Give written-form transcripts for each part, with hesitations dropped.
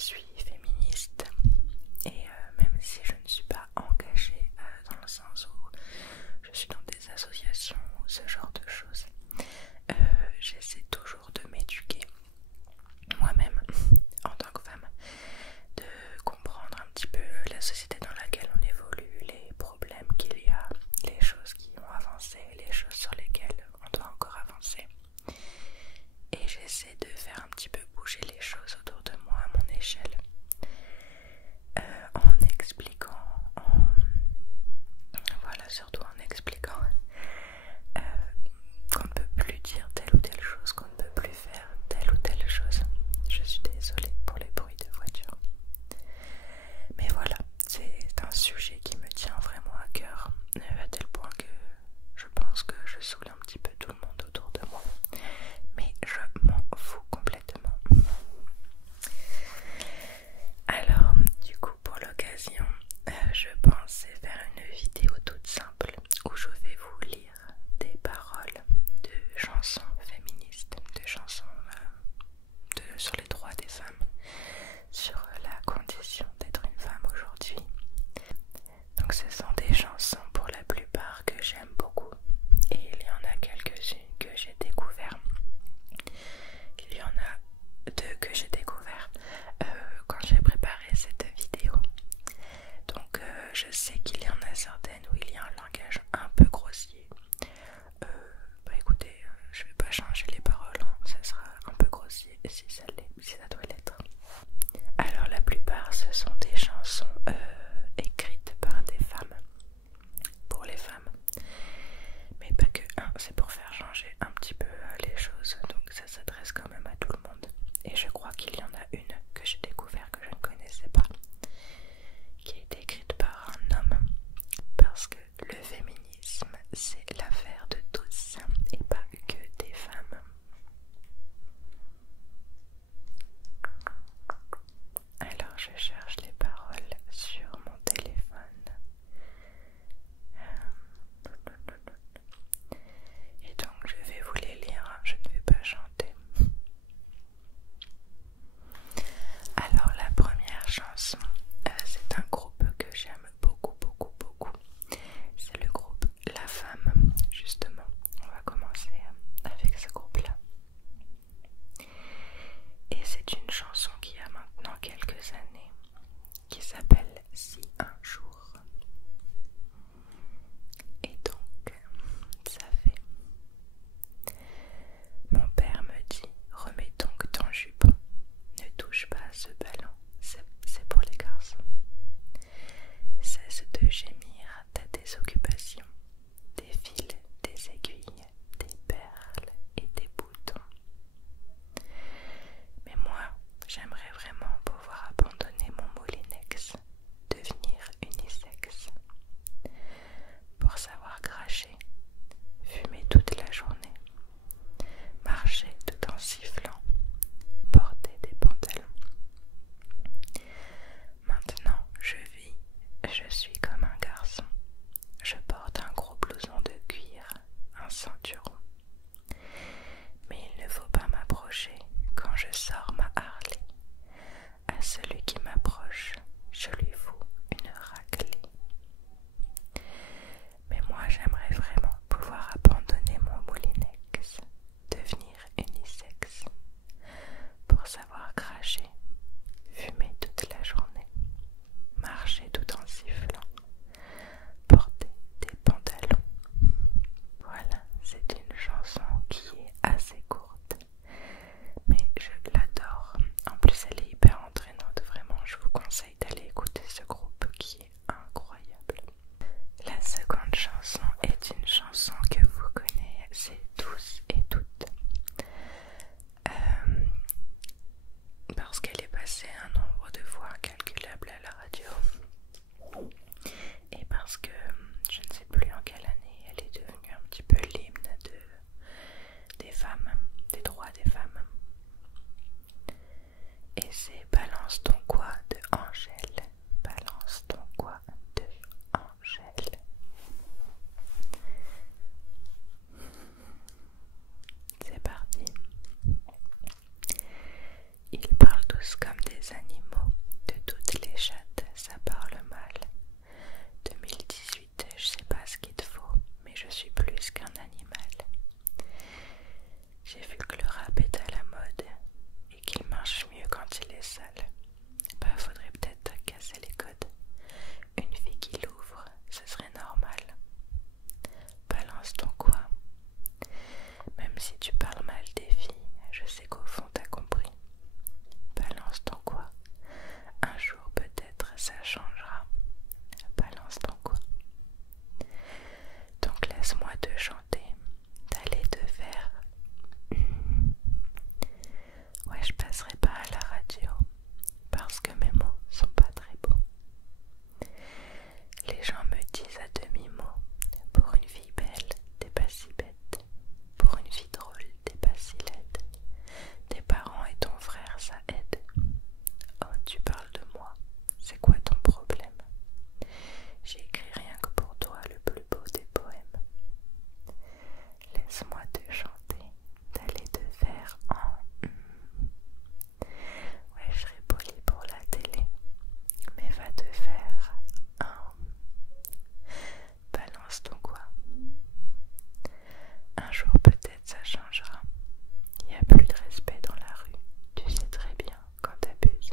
suis féministe et même si je ne suis pas engagée dans le sens où je suis dans des associations ou ce genre de choses, j'essaie toujours de m'éduquer moi-même en tant que femme, de comprendre un petit peu la société dans laquelle on évolue, les problèmes qu'il y a, les choses qui ont avancé, les choses sur lesquelles on doit encore avancer. Et j'essaie de faire un petit peu bouger les choses autour de moi à mon échelle. J'ai vu que le rap est à la mode et qu'il marche mieux quand il est sale. Bah faudrait peut-être casser les codes. Une fille qui l'ouvre, ce serait normal. Balance ton quoi. Même si tu parles mal des filles, je sais qu'au fond t'as compris. Balance ton quoi. Un jour peut-être ça changera. Balance ton quoi. Donc laisse-moi te chanter, d'aller te faire. Ouais, je passerai pas à la radio parce que mes mots sont pas très beaux. Les gens me disent à demi-mot, pour une fille belle, t'es pas si bête. Pour une fille drôle, t'es pas si laide. Tes parents et ton frère, ça aide. Oh, tu parles de moi, c'est quoi ton problème? J'ai écrit rien que pour toi le plus beau des poèmes. Laisse-moi te chanter, d'aller te faire en ouais, je serai polie pour la télé, mais va te faire en balance ton quoi. Un jour peut-être ça changera. Il n'y a plus de respect dans la rue. Tu sais très bien quand t'abuses.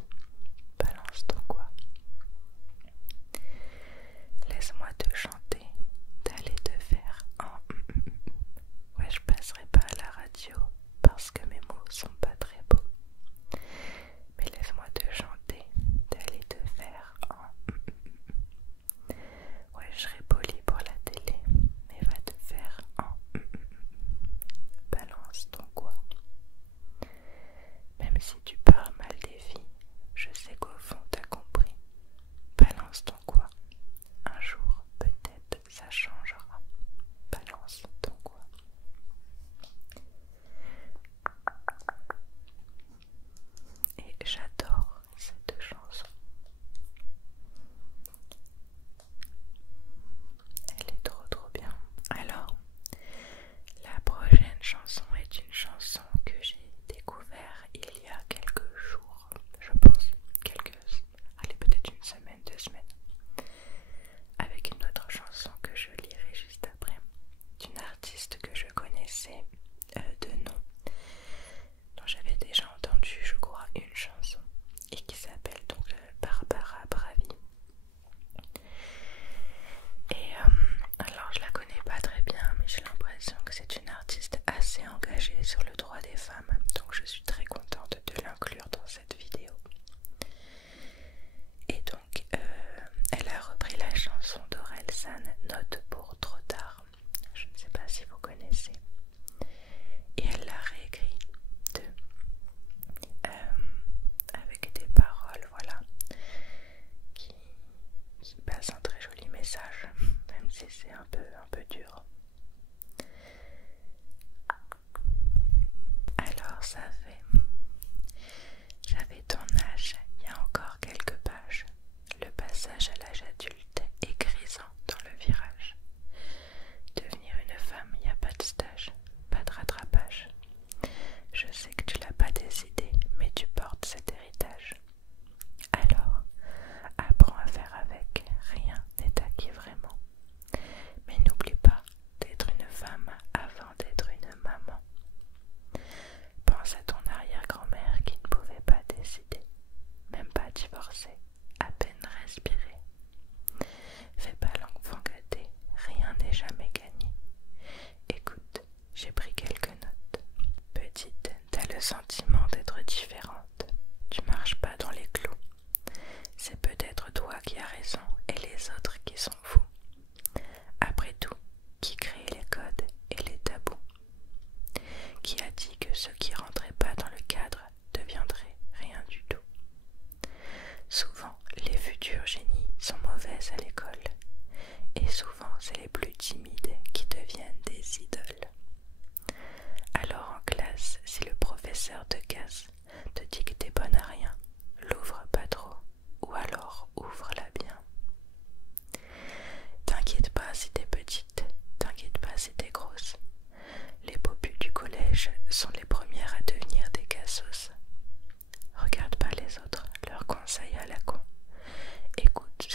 Balance ton quoi. Laisse-moi te chanter, d'aller te faire en ouais, je passerai pas à la radio parce que mes mots sont pas très beaux. Mais laisse-moi te chanter, d'aller te faire en ouais, je serai polie pour la télé, mais va te faire en balance ton quoi. Même si tu parles mal des filles, je sais qu'au fond t'as compris. Balance ton quoi. Un jour, peut-être, ça changera. Balance ton quoi. Et j'adore cette chanson. Elle est trop bien. Alors, la prochaine chanson est une chanson que j'ai découverte il y a quelques jours. Je pense allez, peut-être une semaine, 2 semaines. Avec une autre chanson que je lirai juste après. D'une artiste que je connaissais de nom, dont j'avais déjà entendu, je crois, une chanson, et qui s'appelle donc Barbara Pravi. Et alors je la connais pas très bien, mais j'ai l'impression que c'est une artiste assez engagée sur le droit des femmes, donc je suis très contente de l'inclure dans cette vidéo. Et donc elle a repris la chanson d'Orelsan, Note pour trop tard. Je ne sais pas si vous connaissez. Et elle l'a réécrit avec des paroles, voilà, qui passent un très joli message, même si c'est un peu dur. Alors ça fait, j'avais ton âge, il y a encore quelques pages. Le passage à l'âge adulte est grisant dans le virage. Devenir une femme, il n'y a pas de stage, pas de rattrapage. Je sais que tu l'as pas décidé, mais tu portes cet héritage. Alors, apprends à faire avec, rien n'est acquis vraiment. Mais n'oublie pas d'être une femme avant d'être une maman. Pense à ton arrière-grand-mère qui ne pouvait pas décider, même pas divorcer, à peine respirer. Fais pas l'enfant gâté, rien n'est jamais gagné. Écoute, j'ai pris quelques notes. Petite, t'as le sentiment d'être différente. Tu marches pas dans les clous. C'est peut-être toi qui as raison et les autres qui sont fous. Après tout, qui crée les codes et les tabous? Qui a dit que ceux qui rentraient pas dans le cadre deviendraient rien du tout? Souvent, les futurs génies sont mauvaises à l'école. Et souvent, c'est les plus timides qui deviennent des idoles. Alors en classe, si le professeur te casse, te dit que t'es bonne à rien, l'ouvre pas trop, ou alors ouvre-la bien. T'inquiète pas si t'es petite, t'inquiète pas si t'es grosse. Les popus du collège sont les premières à devenir des cassos. Regarde pas les autres, leurs conseils à la con. Écoute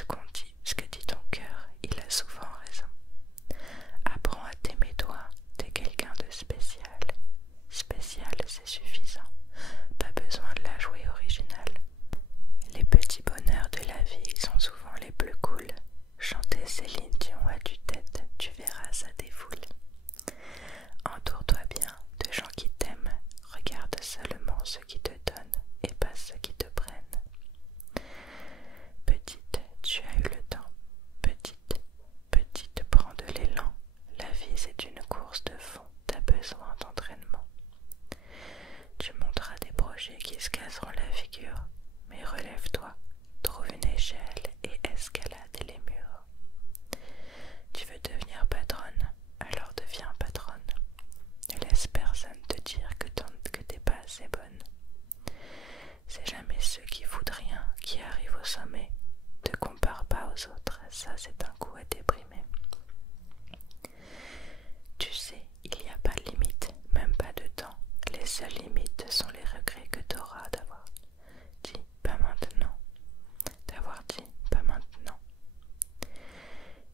ce que dit ton cœur, il a souvent raison. Apprends à t'aimer toi, t'es quelqu'un de spécial. seules limites sont les regrets que t'auras d'avoir dit pas maintenant, d'avoir dit pas maintenant.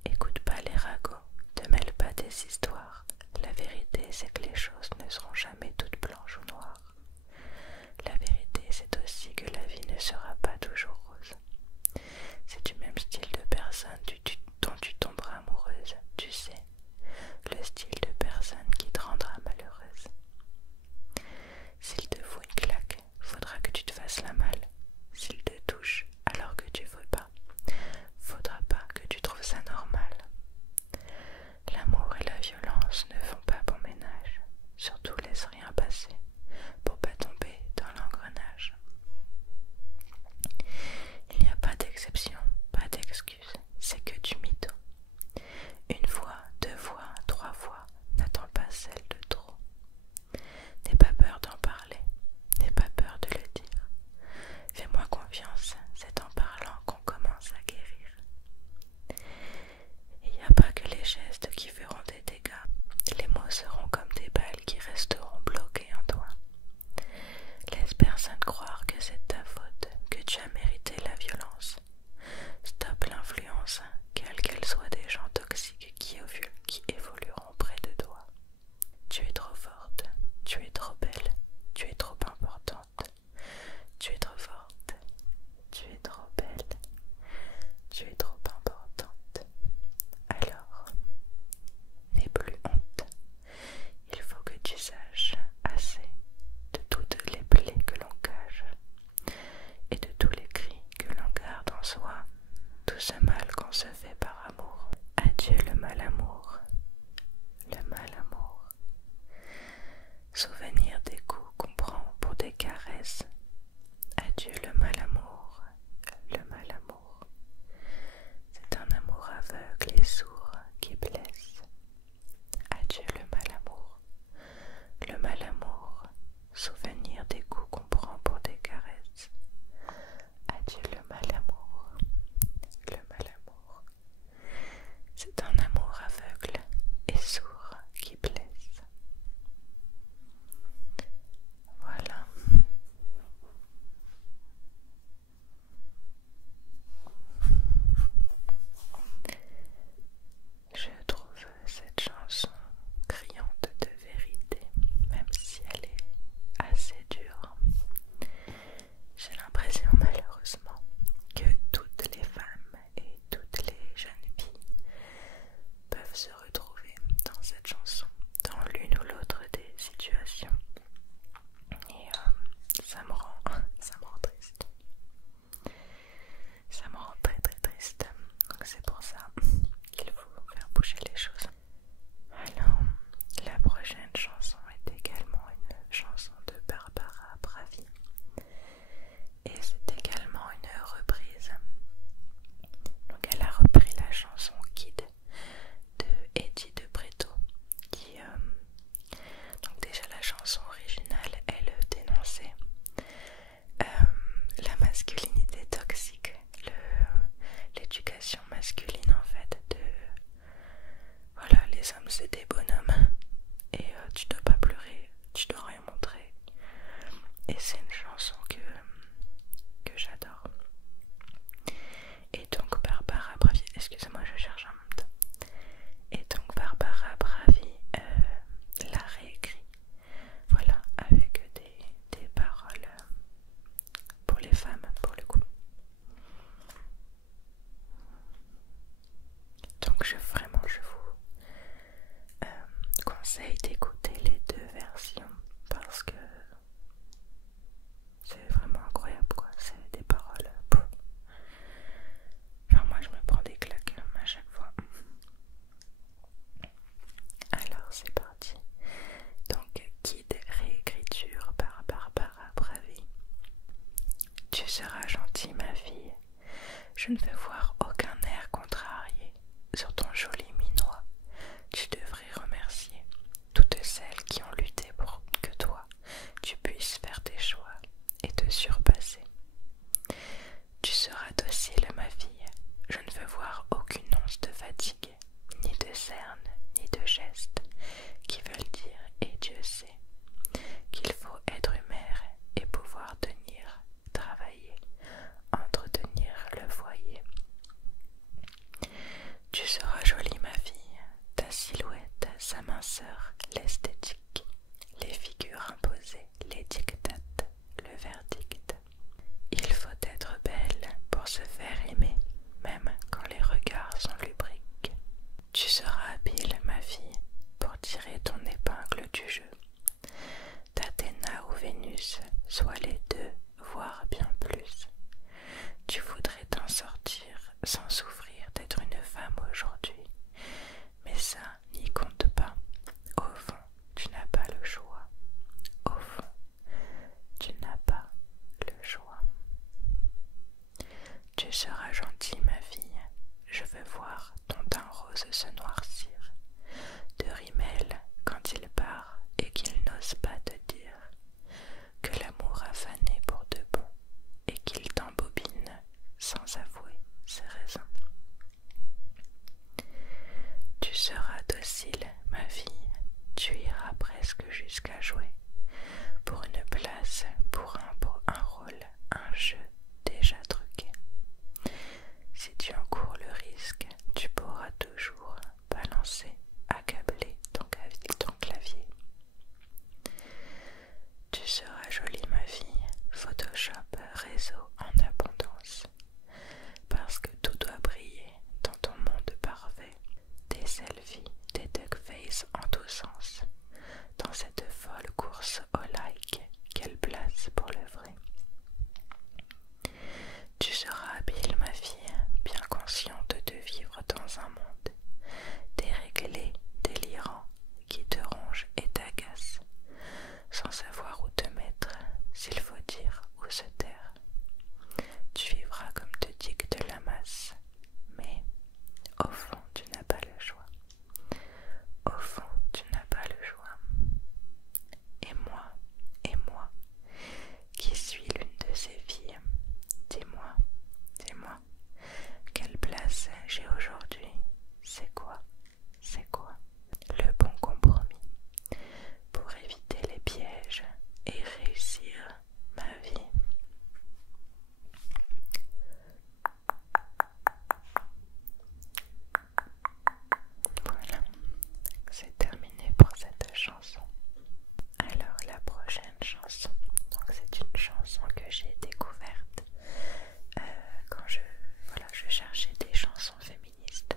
Écoute pas les ragots, te mêle pas des histoires. La vérité c'est que les choses ne seront jamais toutes blanches ou noires. La vérité c'est aussi que la vie ne sera pas toujours rose. C'est du même style de personne dont tu tomberas amoureuse, tu sais, le style de personne qui te rendra malheureuse. S'il te faut une claque, faudra que tu te fasses la malle. S'il te touche alors que tu veux pas, faudra pas que tu trouves ça normal. L'amour et la violence ne font pas bon ménage, surtout laisse rien passer pour pas tomber dans l'engrenage. Il n'y a pas d'exception, pas d'excuse, c'est que du mytho. Une fois, deux fois, trois fois, n'attends pas celle de trop. N'aie pas peur d'en parler, n'aie pas peur de le dire. Fais-moi confiance, c'est en parlant qu'on commence à guérir. Il n'y a pas que les gestes qui feront des dégâts, les mots seront comme des balles qui resteront bloquées en toi. Laisse personne croire que c'est ta faute, que tu as mérité la violence. Stop l'influence, quelle qu'elle soit des gens toxiques qui évolueront près de toi. Tu es trop forte, tu es trop belle, tu es trop importante. Tu es trop forte, tu es trop belle, tu es trop importante. Alors, n'aie plus honte. Il faut que tu saches assez de toutes les plaies que l'on cache et de tous les cris que l'on garde en soi, tout ce mal qu'on se fait par amour. Adieu le mal amour, le mal amour. Souvenir des coups qu'on prend pour des caresses. Adieu le mal amour, le mal amour. C'est un amour aveugle et sourd qui blesse. Adieu le mal amour, le mal amour. Souvenir des coups qu'on prend pour des caresses. Adieu le mal amour, le mal amour. C'est un amour aveugle et sourd qui blesse. Voilà. Je trouve cette chanson criante de vérité, même si elle est assez dure. J'ai l'impression malheureusement que toutes les femmes et toutes les jeunes filles peuvent se retrouver dans cette chanson, dans l'une ou l'autre des situations. Et ça me rend triste. Ça me rend très très triste. Donc c'est pour ça qu'il faut faire bouger les choses. Alors, la prochaine chanson est également une chanson de Barbara Pravi. Et c'est également une reprise. Donc elle a repris la chanson Kid de Eddie de Preto qui donc déjà la chanson originale elle dénonçait la masculinité toxique, l'éducation masculine en fait de voilà, les hommes c'est des bonhommes et tu dois pas pleurer, tu dois rien montrer. Et c'est une chanson que j'adore. Et donc Barbara Pravi, excusez-moi je cherche en même temps. Et donc Barbara Pravi l'a réécrit, voilà, avec des paroles pour les femmes pour le coup. Donc je vous conseille d'écouter les deux versions parce que c'est vraiment incroyable quoi, c'est des paroles. Alors moi je me prends des claques à chaque fois. Alors c'est parti. Donc Kid réécriture par Barbara Pravi. Tu seras gentille ma fille, je ne veux voir aucun air contrarié sur ton joli minois. Tu devrais remercier toutes celles qui ont lutté pour que toi tu puisses faire tes choix et te surpasser. Tu seras docile ma fille, je ne veux voir aucune once de fatigue, ni de cerne, ni de geste qui veulent dire, et Dieu sait, qu'il faut plus, soit les deux, voire bien plus. Tu voudrais t'en sortir sans souffrir d'être une femme aujourd'hui, mais ça n'y compte pas. Au fond, tu n'as pas le choix. Au fond, tu n'as pas le choix. Tu seras gentille, ma fille. Je veux voir ton teint rose se noircir de rimel quand il part et qu'il n'ose pas te dire que l'amour a fané pour de bon et qu'il t'embobine sans avouer ses raisons. Tu seras docile, ma fille, tu iras presque jusqu'à jouer pour une place, pour un rôle, un jeu déjà truqué. Si tu encours le risque, tu pourras toujours balancer, accabler ton clavier. Tu seras jolie, ma fille, Photoshop, réseau en abondance, parce que tout doit briller dans ton monde parfait. Des selfies, des duckface en tous sens, dans cette folle course au like, quelle place pour le vrai. Tu seras habile, ma fille, bien consciente de vivre dans un monde déréglé, délirant, qui te ronge et t'agace, sans savoir où te mettre, s'il faut dire où se taire. Tu vivras comme te dicte la masse, mais au fond, tu n'as pas le choix. Au fond, tu n'as pas le choix. Et moi, qui suis l'une de ces filles, dis-moi, quelle place j'ai aujourd'hui? C'est quoi le bon compromis pour éviter les pièges et réussir ma vie? Voilà, c'est terminé pour cette chanson. Alors la prochaine chanson, donc c'est une chanson que j'ai découverte quand je cherchais des chansons féministes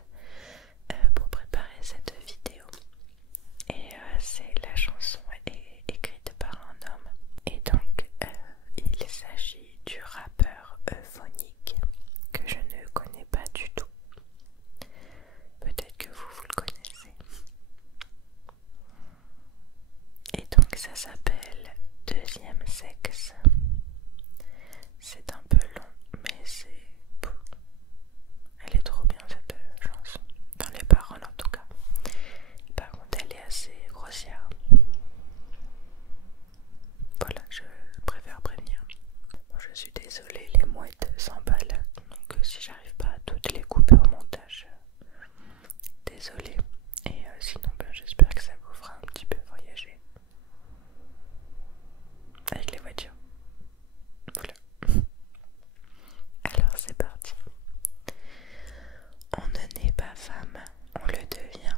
pour préparer cette vidéo. Et la chanson est écrite par un homme. Et donc il s'agit du rappeur Euphonique que je ne connais pas du tout. Peut-être que vous le connaissez. Et donc ça s'appelle Deuxième sexe. C'est un peu long, mais elle est trop bien cette chanson. Dans les paroles en tout cas. Par contre elle est assez grossière. Voilà, je préfère prévenir. Bon, je suis désolée, les mouettes s'emballent. Donc si j'arrive pas à toutes les couper au montage, désolée. Et sinon j'espère que ça vous fera un petit peu voyager avec les voitures. Voilà. Alors c'est parti. On ne naît pas femme, on le devient.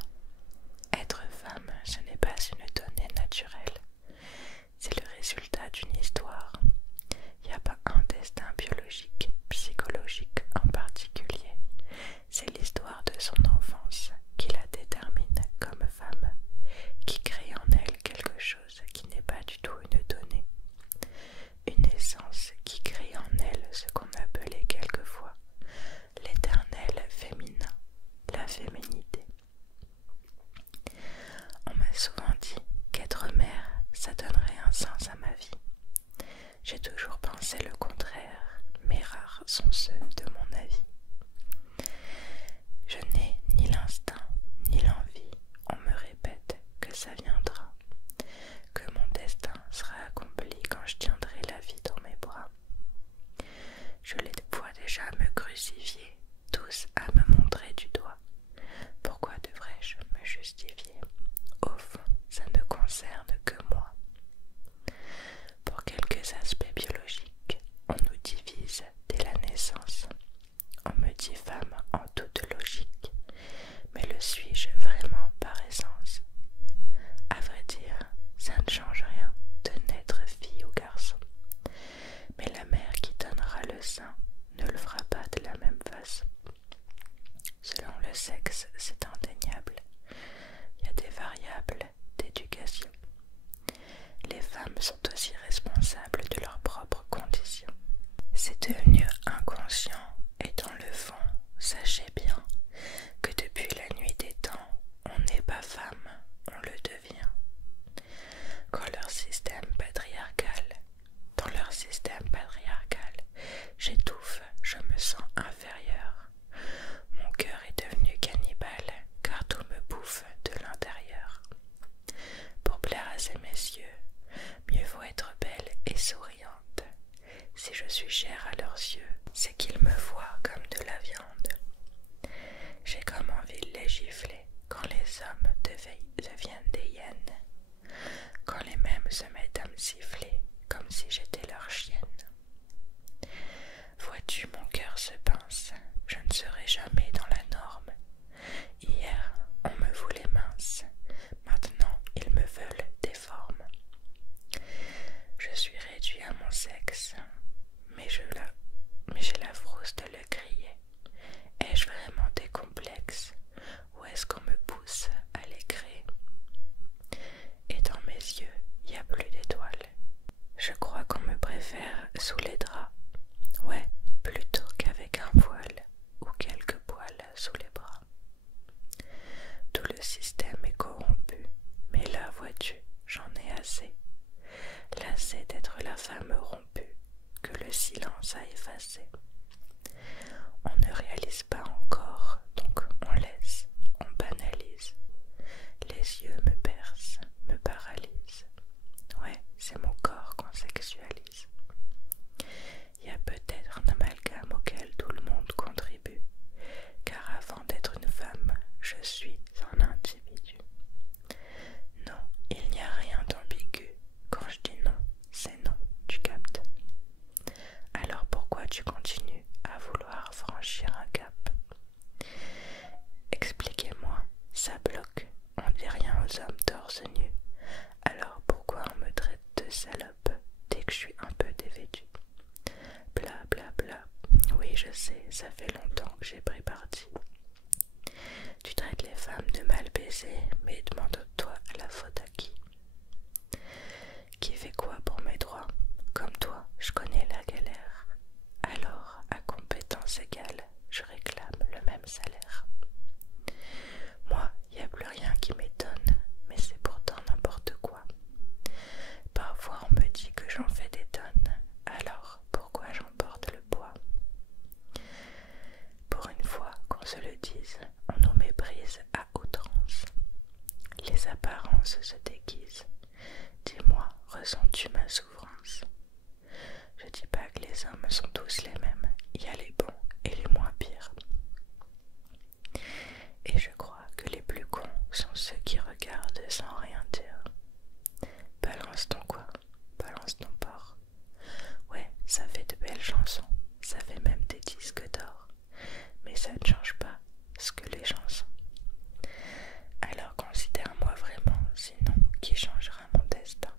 Être femme, ce n'est pas une donnée naturelle. C'est le résultat d'une histoire. Il n'y a pas un destin biologique, psychologique en particulier. C'est l'histoire de son enfance qui la détermine comme femme, qui crée en elle quelque chose qui n'est pas du tout une donnée. Une essence qui crée en elle ce qu'on appelait quelquefois l'éternel féminin, la féminité. On m'a souvent dit qu'être mère, ça donnerait un sens à ma vie. J'ai toujours pensé le contraire, mais rares sont ceux de mon avis. Je n'ai ni l'instinct, ni l'envie, on me répète que ça viendra, que mon destin sera accompli quand je tiendrai la vie dans mes bras. Je les vois déjà me crucifier, tous à me montrer du doigt. Pourquoi devrais-je me justifier? Au fond, ça ne concerne que moi. Pour quelques aspects biologiques, on nous divise dès la naissance. On me dit femme en toute logique, mais le suis-je vraiment par essence? À vrai dire, ça ne change rien de naître fille ou garçon. Mais la mère qui donnera le sein ne le fera pas de la même façon. Selon le sexe, c'est indéniable. Il y a des variables d'éducation. Les femmes femmes sont aussi responsables de leurs propres conditions. C'est devenu inconscient et dans le fond, sachez bien que depuis la nuit des temps, on n'est pas femme, on le devient. Quand leur système patriarcal, dans leur système patriarcal, j'étouffe, je me sens inférieure. Mon cœur est devenu cannibale, car tout me bouffe de l'intérieur. Pour plaire à ces messieurs, mieux vaut être belle et souriante. Si je suis chère à leurs yeux, c'est qu'ils me voient comme de la viande. J'ai comme envie de les gifler quand les hommes deviennent des hyènes, quand les mêmes se mettent à me siffler comme si j'étais leur chienne. Vois-tu, mon cœur se pince, je ne serai jamais dans la norme. Hier, on me voulait mince, maintenant ils me veulent déforme. Je suis réduit à mon sexe, mais j'ai la frousse de le crier. Ai-je vraiment des complexes, ou est-ce qu'on me pousse à les créer? Et dans mes yeux, il n'y a plus d'étoiles. Je crois qu'on me préfère sous les draps, ouais, plutôt qu'avec un voile ou quelques poils sous les bras. Tout le système est corrompu, mais là, vois-tu, j'en ai assez. Lassé d'être la femme rompue, que le silence a effacée. On ne réalise pas encore, donc on laisse, on banalise. Les yeux me percent, me paralysent. Ouais, c'est mon corps qu'on sexualise. Il y a peut-être un amalgame auquel tout le monde contribue, car avant d'être une femme, je suis un individu. Non, il n'y a rien d'ambigu. Quand je dis non, c'est non, tu captes. Alors pourquoi tu continues à vouloir franchir un cap? Expliquez-moi, ça bloque, on dit rien aux hommes torse nu. Alors pourquoi on me traite de salope dès que je suis un peu dévêtue? Bla bla bla, oui je sais, ça fait longtemps que j'ai pris parti. Tu traites les femmes de mal baisées, mais demande-toi la faute à qui? Qui fait quoi pour mes droits? Comme toi, je connais la galère. Alors, à compétence égale, je réclame le même salaire. Moi, y a plus rien qui m'étonne, mais c'est pourtant n'importe quoi. Parfois on me dit que j'en fais des tonnes, alors pourquoi j'en porte le poids? Pour une fois qu'on se le dise, on nous méprise à outrance. Les apparences se déguisent. Dis-moi, ressens-tu ma souffrance? Je dis pas que les hommes sont tous les mêmes, il y a les bons et les moins pires. Et je crois que les plus cons sont ceux qui regardent sans rien dire. Balance ton quoi? Balance ton porc. Ouais, ça fait de belles chansons, ça fait même des disques d'or. Mais ça ne change pas ce que les gens sont. Alors considère-moi vraiment, sinon qui changera mon destin?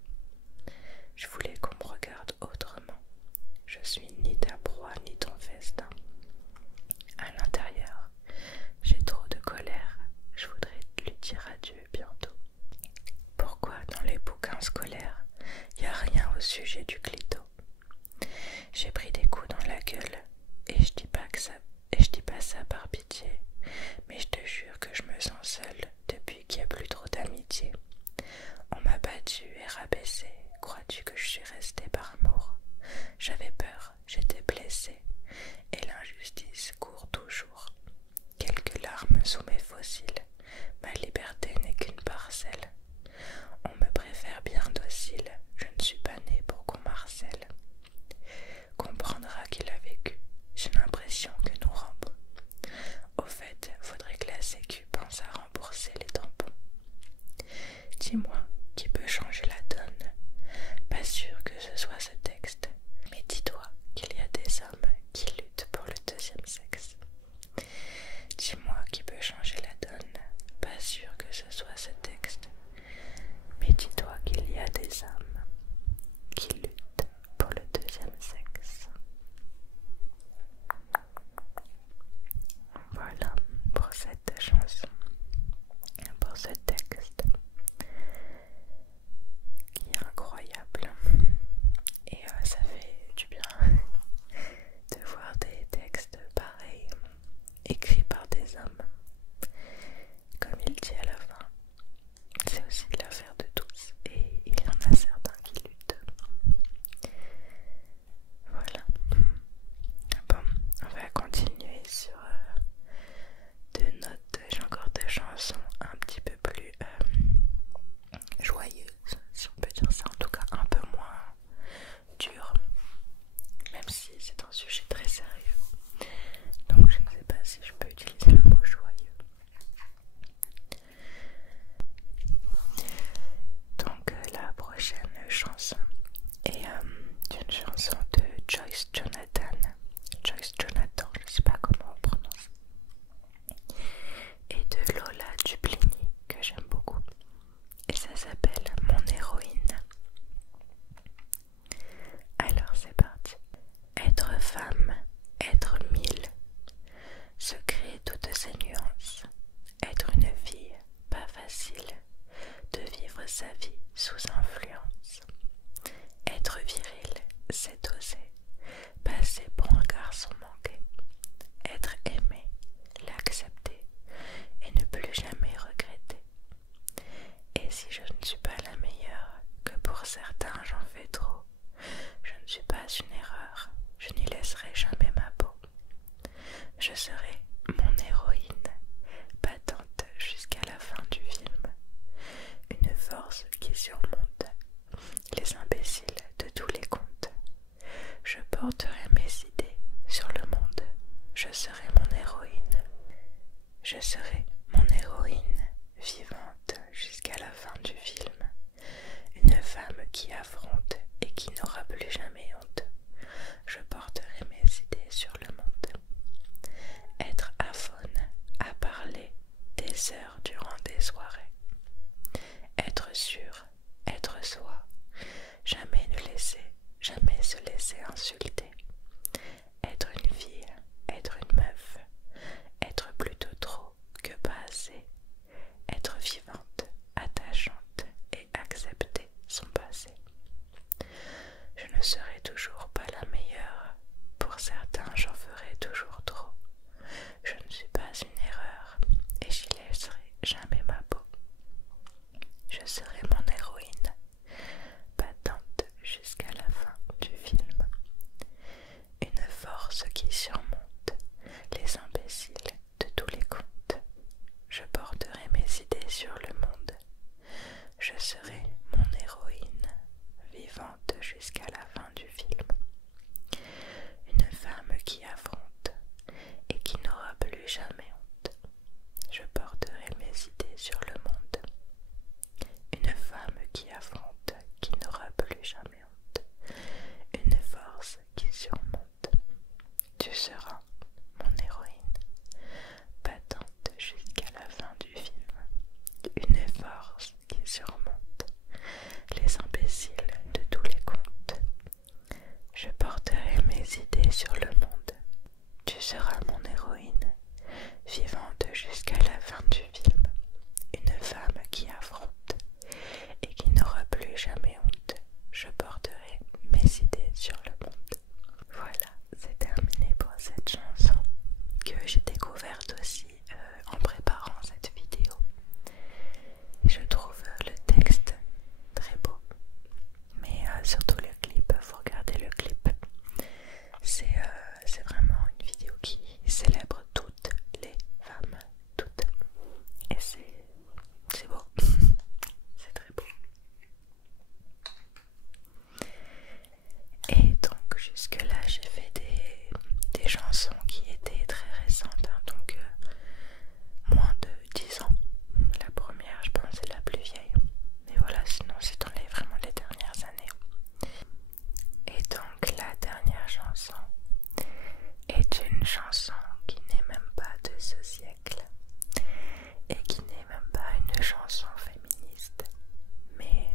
Je voulais qu'on me regarde autrement. Je suis ni ta proie ni ton festin. À l'intérieur, j'ai trop de colère. Je voudrais lui dire adieu bientôt. Pourquoi dans les bouquins scolaires, y a rien au sujet du clito? J'ai pris des coups dans la gueule et je dis pas ça par pitié, mais je te jure que je me sens seule depuis qu'il n'y a plus trop d'amitié. On m'a battue et rabaissée. Crois-tu que je suis restée par amour? J'avais peur, j'étais blessée, et l'injustice court toujours. Quelques larmes sous mes fossiles, ma liberté n'est qu'une parcelle. On me préfère bien docile, je ne suis pas née pour qu'on m'harcèle. Comprendra qu'il a vécu, j'ai l'impression que nous rampons. Au fait, faudrait que la sécu pense à rembourser les tampons. Dis-moi, qui peut changer la donne? Pas sûr que ce soit ce texte, mais dis-toi qu'il y a des hommes qui luttent pour le deuxième sexe. Dis-moi qui peut changer la donne, pas sûr que ce soit ce texte, mais dis-toi qu'il y a des hommes qui luttent pour le deuxième sexe. Voilà pour cette chanson, pour ce texte qui est incroyable. c'est oser passer pour un garçon manqué, être aimé, l'accepter et ne plus jamais regretter. Et si je ne suis pas la meilleure, que pour certains j'en fais trop, je ne suis pas une erreur, je n'y laisserai jamais ma peau. Je serai mon héroïne, battante jusqu'à la fin du film, une force qui surmonte les imbéciles de tous les contes. Je porterai mes idées sur le monde, je serai mon héroïne. Je serai mon héroïne, vivante jusqu'à la fin du film, une femme qui affronte et qui n'aura plus jamais honte. Je porterai mes idées sur le monde. Être aphone, à parler des heures durant des soirées. Être sûr, être soi, jamais jamais se laisser insulter. Être une fille, être une meuf, être plutôt trop que pas assez. Être vivante, attachante et accepter son passé. Je ne serai toujours pas la meilleure, pour certains j'en ferai toujours trop. Je ne suis pas une erreur et j'y laisserai jamais ma peau. Je serai mon héroïne, battante jusqu'à la fin du film. Une force qui surmonte les imbéciles de tous les contes. Je porterai mes idées sur le monde. Je serai mon héroïne, vivante jusqu'à la fin du film. Une femme qui affronte et qui n'aura plus jamais honte. Je porterai mes idées sur le monde. Une femme qui affronte, qui n'aura plus jamais honte. Une force qui surmonte. Tu seras mon héroïne, battante jusqu'à la fin du film. Une force qui surmonte les imbéciles de tous les contes. Je porterai mes idées sur le monde. Tu seras mon héroïne, vivante jusqu'à la fin du film. Une femme qui affronte et qui n'aura plus jamais honte. Je porterai mes idées sur le monde. Voilà, c'est terminé pour cette chanson que j'ai découverte aussi en préparant cette vidéo. Et je trouve le texte très beau, mais surtout le clip, faut regarder le clip. C'est vraiment une vidéo qui célèbre toutes les femmes, toutes. Et c'est beau, c'est très beau. Et donc jusque là j'ai fait des chansons qui étaient très récentes, hein, donc moins de 10 ans. La première je pense c'est la plus vieille, mais voilà, sinon c'est dans vraiment les dernières années. Et donc la dernière chanson est une chanson qui n'est même pas de ce siècle et qui n'est même pas une chanson féministe, mais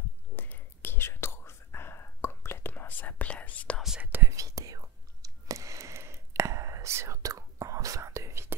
qui je trouve a complètement sa place dans cette vidéo, surtout en fin de vidéo.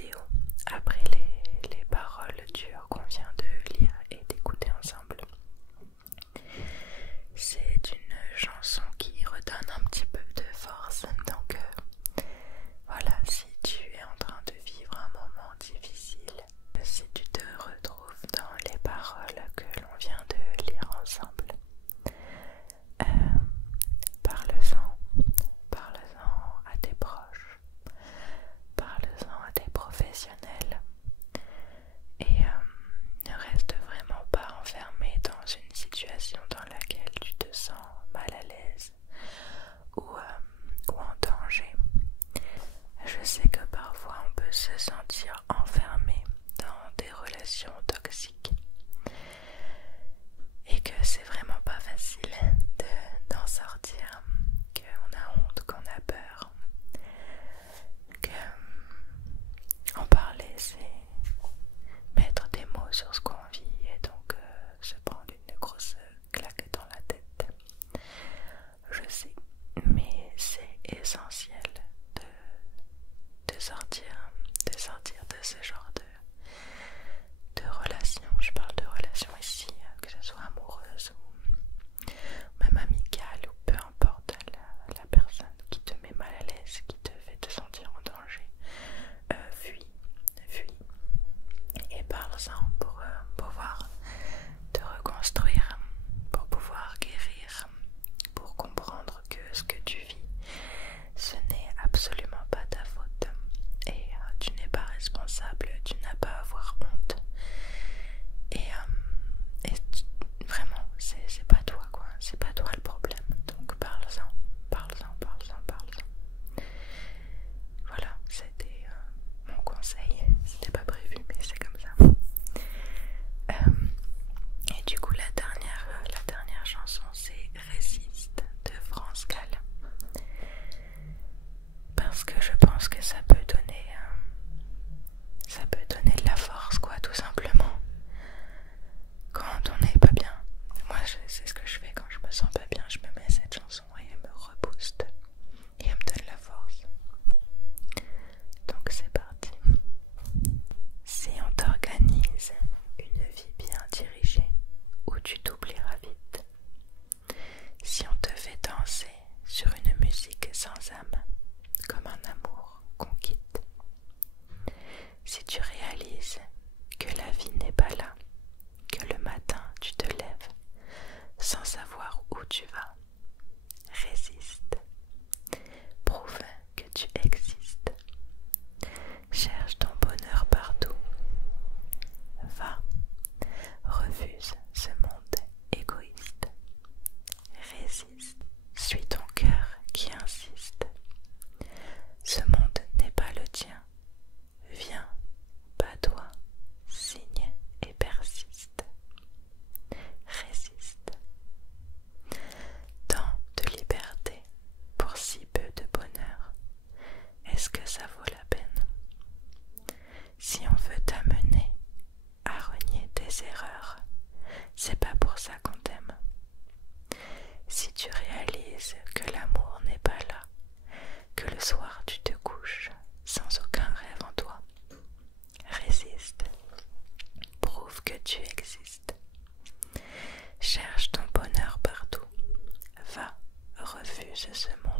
plus ce monde